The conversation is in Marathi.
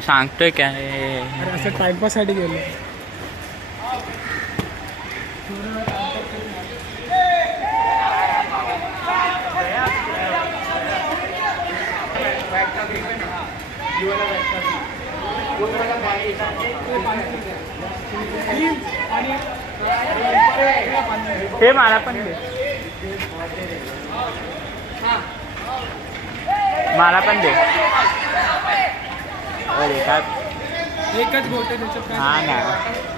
सांगतोय काय अरे असं टाइमपाससाठी गेलो. ते मला पण दे, मला पण दे. अरे काय एकच गोट आहे त्याच्यात काय. हा ना.